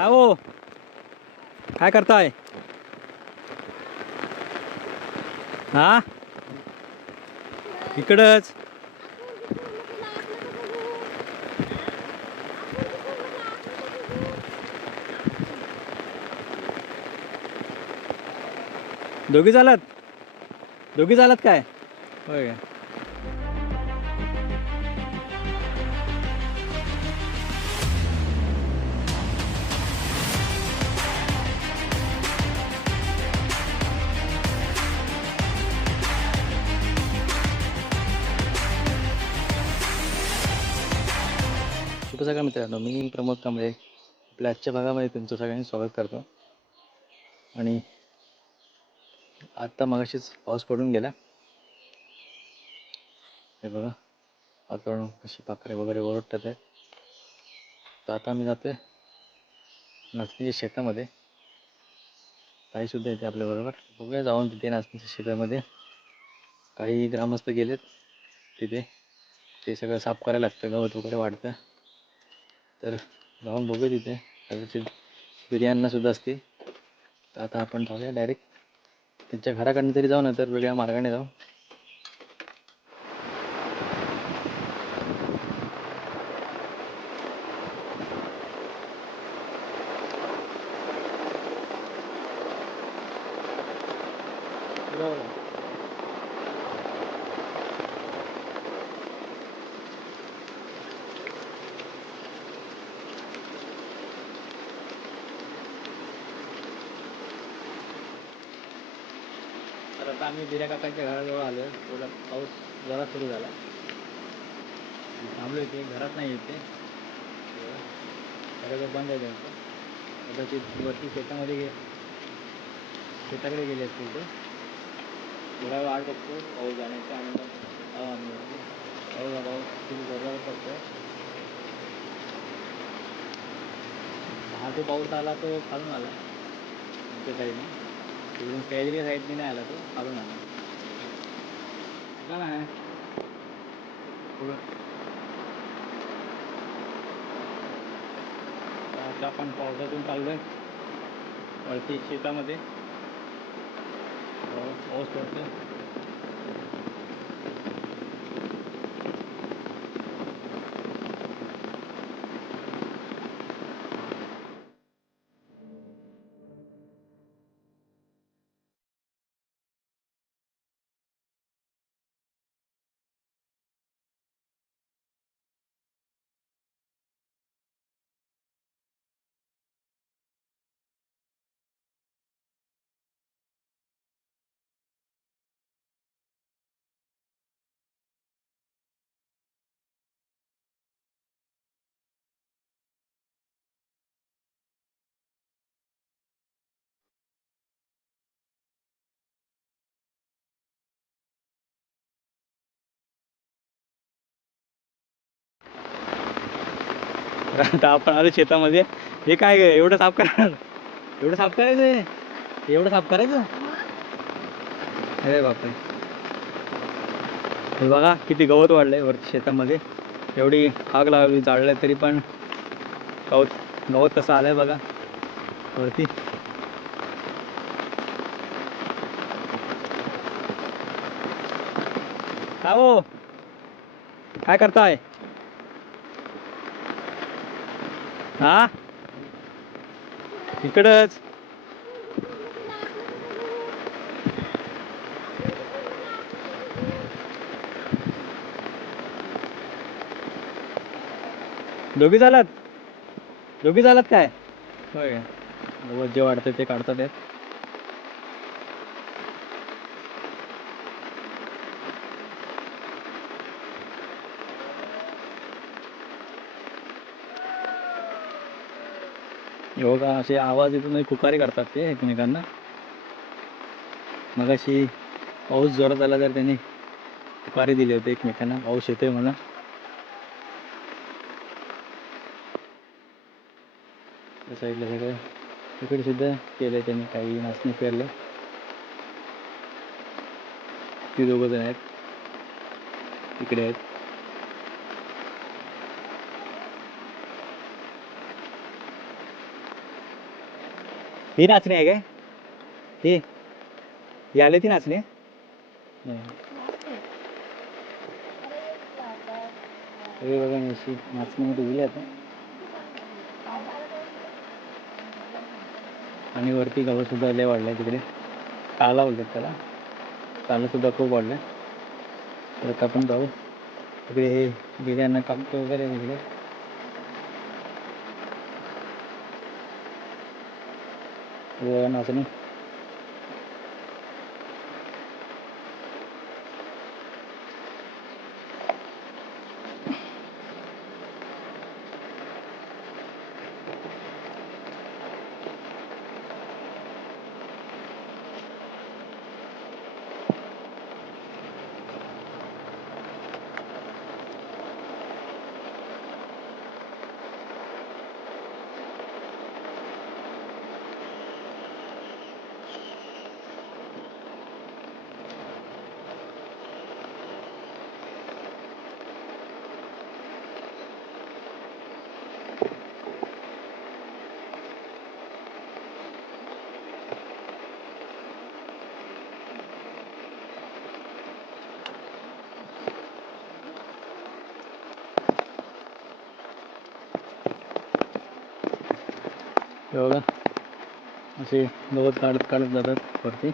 हा हो? काय करताय? हा? इकडच. दोघी चालत दोघी चालत काय? होय. काय शुभ मित्रांनो मी प्रमोद कांबळे आपल्या आजच्या भागामध्ये तुमचं सगळ्यांनी स्वागत करतो. आणि आत्ता मगाशीच पाऊस पडून गेला. हे बघा वातावरण कशी पाखरे वगैरे ओरडतात आहे तर आता आम्ही जातोय नाचणीच्या शेतामध्ये. ताईसुद्धा येते आपल्याबरोबर बघूया जाऊन तिथे नाचणीच्या शेतामध्ये काही ग्रामस्थ गेलेत. तिथे ते सगळं साफ करायला लागतं गवत वगैरे वाढतं. तर जाऊन बघूया तिथे. कदाचित बिर्याणीला सुद्धा असते तर आता आपण जाऊया डायरेक्ट त्यांच्या घराकडनं तरी जाऊ ना तर वेगळ्या मार्गाने जाऊ. तर आम्ही बिर्या काकांच्या घराजवळ आलो थोडा पाऊस जरा सुरू झाला. थांबलो इथे. घरात नाही येते घराचं बंद आहे त्यांचं. कदाचित वरती शेतामध्ये गे शेताकडे गेले असतील ते. थोडा वेळ वाट बघतो. पाऊस जाण्याच्या आणि मग आम्ही पाऊस किती जोरदार पडतो हा जो पाऊस आला तो खालून आला. आमच्या साईडने तिकडून कैदरी साईडने नाही आला तो खालून आला काय आहे पुढं. आता आपण पावसातून चाललोय वरती शेतामध्ये पाऊस पडतो तर आता आपण आलो शेतामध्ये. हे काय ग, एवढं साफ करणार एवढं साफ करायचं एवढं साफ करायचं? अरे बापरे. हे बघा किती गवत वाढलंय वरती शेतामध्ये. एवढी आग लावली जाळलं तरी पण गवत गवत कसं आलंय बघा. वरती. काय हो? काय करताय? हा? इकडच. दोघी झालात? दोघी झालात काय? होय. काय जे वाढतं ते काढतात योगा असे आवाज येतो नाही कुकारी करतात ते एकमेकांना. मगाशी पाऊस जोरात आला तर त्यांनी तुकारी दिली होती एकमेकांना. पाऊस येतोय म्हणा. त्या साईडला सगळं तिकडे सुद्धा केलं त्यांनी काही नाचणी पेरले ती दोघं जण आहेत. इकडे आहेत. ही नाचणी आहे काय? ही? ही आले ती नाचणी? हे बघा मी अशी नाचणी दिली आता आणि वरती गवत सुद्धा लय वाढलंय तिकडे. काला बोलतात त्याला. काला सुद्धा खूप वाढलंय. तर आता आपण जाऊ. तिकडे हे बिर्याणा कापतो वगैरे तिकडे. हे बघा नाचणी हे बघा. असे गवत काढत काढत जातात वरती.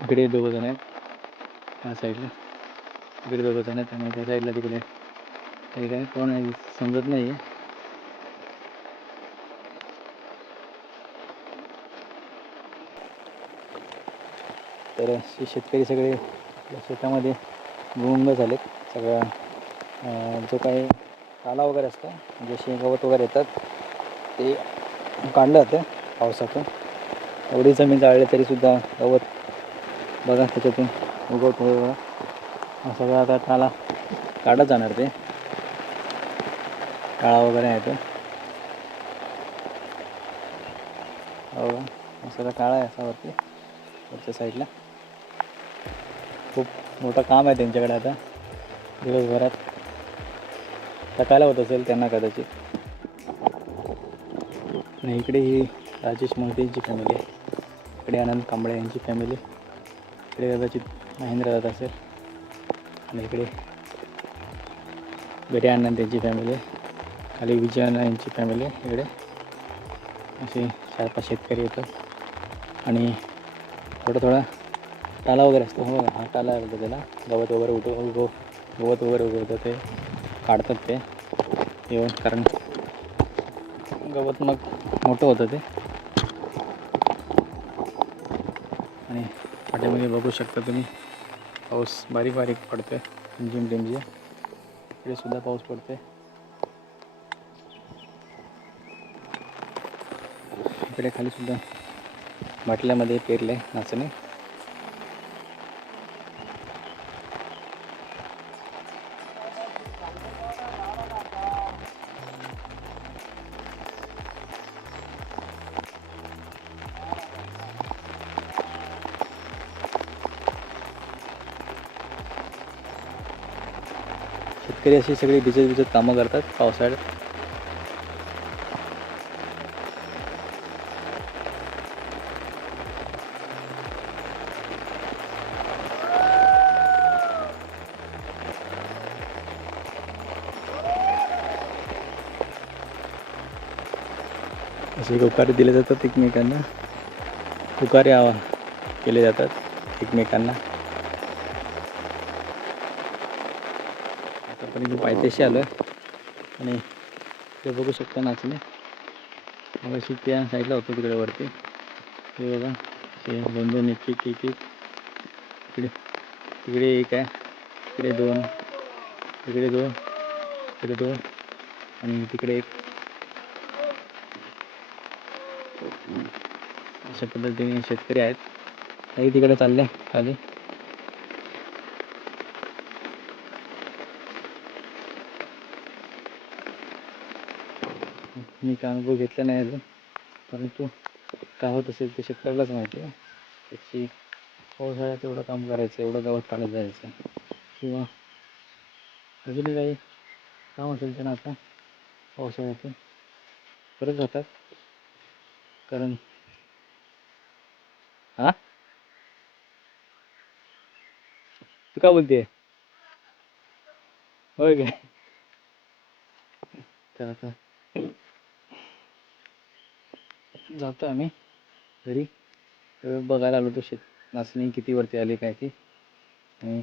इकडे दोघं जण आहेत. त्या साईडला. इकडे होता जण त्यामुळे आणि त्या साईडला तिकडे ते काय कोण आहे समजत नाही तर शेतकरी सगळे शेतामध्ये गुंग झालेत. सगळं जो काही काला वगैरे असतं म्हणजे जसे गवत वगैरे येतात ते काढलं जातं पावसातून एवढी जमीन जाळली तरीसुद्धा गवत बघा त्याच्यातून उगवत बघा. सगळं आता टाळा काढत जाणार ते. काळा वगैरे आहे तो. हो का? हा सगळा काळा आहे असा वरती वरच्या साईडला खूप मोठं काम आहे त्यांच्याकडे आता दिवसभरात. सकाळला होत असेल त्यांना कदाचित. आणि इकडे ही राजेश मोहिते यांची फॅमिली आहे. इकडे आनंद कांबळे यांची फॅमिली इकडे कदाचित महेंद्र जात असेल. आणि इकडे घरी आनंद त्यांची फॅमिली खाली विजय अण्णा यांची फॅमिली इकडे. असे चार पाच शेतकरी येतात. आणि थोडं थोडा टाला वगैरे असतो. हो हा टाला आहे त्याला. गवत वगैरे उठव उगव गवत वगैरे उगवतं ते. काढतात ते. येऊन कारण गवत मग मोठं होतं ते. आणि पाठीमध्ये बघू शकता तुम्ही. पाऊस बारीक बारीक पडतो आहे जिम रिमझिम इकडे सुद्धा पाऊस पडतोय. इकडे खाली सुद्धा बाटल्यामध्ये आहे नाचणे. शेतकरी अशी सगळी भिजत भिजत कामं करतात पावसाळ्यात. असे उकारे दिले जातात एकमेकांना. उकारे आवा केले जातात एकमेकांना. आतापर्यंत पायथ्याशी आलो आहे आणि ते बघू शकता नाचणे. मग अशी त्या साईडला होतो तिकडे वरती. हे बघा ते दोन दोन एक एक एक एक तिकडे एक आहे. इकडे दोन. इकडे दोन इकडे दोन आणि तिकडे एक. अशा पद्धतीने शेतकरी आहेत. काही तिकडे चालले खाली. मी काय अनुभव घेतला नाही अजून. परंतु काय होत असेल ते शेतकऱ्यालाच माहिती आहे. त्याची पावसाळ्यात एवढं काम करायचं एवढं गवत काढत जायचं किंवा अजूनही काही काम असेल त्यांना आता पावसाळ्यातून करत जातात. कारण हा? तू काय बोलते होय काय? तर. आता जातो आम्ही घरी. बघायला आलो तो शेत नाचणी किती वरती आली काय ती. आणि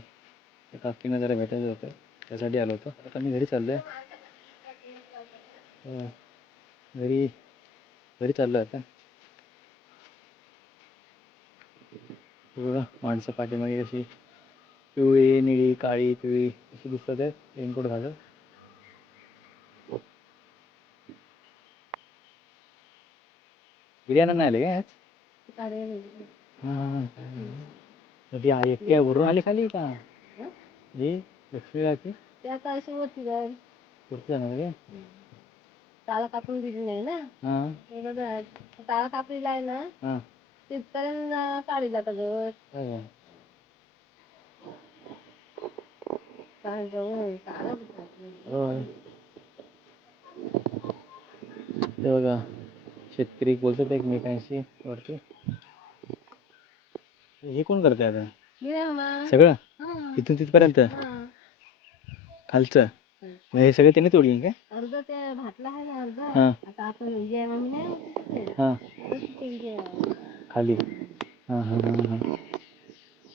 त्या काकीनं जरा भेटायचं होतं. त्यासाठी आलो होतो. आता मी घरी चाललो आहे हो. घरी घरी चाललो आहे आता माणसं पाठीमागे अशी पिवळी निळी काळी पिवळी अशी दिसतात आहेत. रेनकोट घालत. नाही आले काय हां ती आई एकटी आहे वरून आली खाली का? ही? लक्ष्मी काकी? त्या काय कुठे जाणार काय ताला कापून दिली नाही ना? हां. बघा, ताला कापलेला आहे ना? हां. तिथपर्यंत काढी जातात जवळ. काय जवळ ताला बघा. शेतकरी बोलतात एकमेकांशी वरती. हे कोण करते आता. सगळं? इथून तिथपर्यंत? हा. खालचं? मग हे सगळं त्याने तोडीन काय? अर्ध ते भातला आहे ना अर्ध. हां. आता आपण विजय मामी नाही होती. तिथे. हां. तर तिथे विजय मामी. खाली. हां हां हां हां.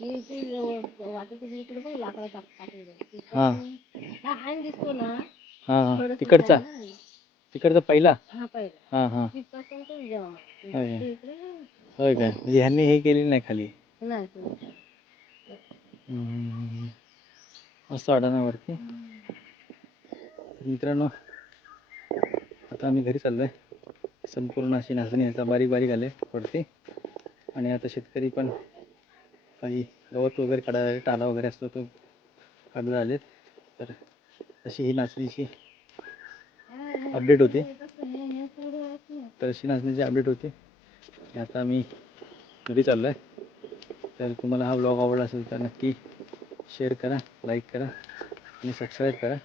ती इथे जवळ वाटत होती इकडे बघ लाकडं काप कापलेलं. हां. तिथपासून- हा हाय दिसतो ना. हां हां. थोडंसं तिकडचा. तिकडचा पहिला? हा पहिला. हां हां तो विजय मामा. होय. ते इकडे नाही. होय काय? म्हणजे ह्यांनी हे केलेलं नाही खाली? नाही तो. हम्म. मस्त वाटत ना वरती? तर मित्रांनो आता आम्ही घरी चाललो आहे संपूर्ण अशी नाचणी आता बारीक बारीक आले वरती. आणि आता शेतकरी पण काही गवत वगैरे काढायला टाला वगैरे असतो तो काढायला आलेत. तर तशी ही नाचणीची अपडेट होती. तर अशी नाचणीची अपडेट होती. आता मी घरी चाललो आहे तर तुम्हाला हा व्लॉग आवडला असेल तर नक्की शेअर करा लाईक करा आणि सबस्क्राईब करा.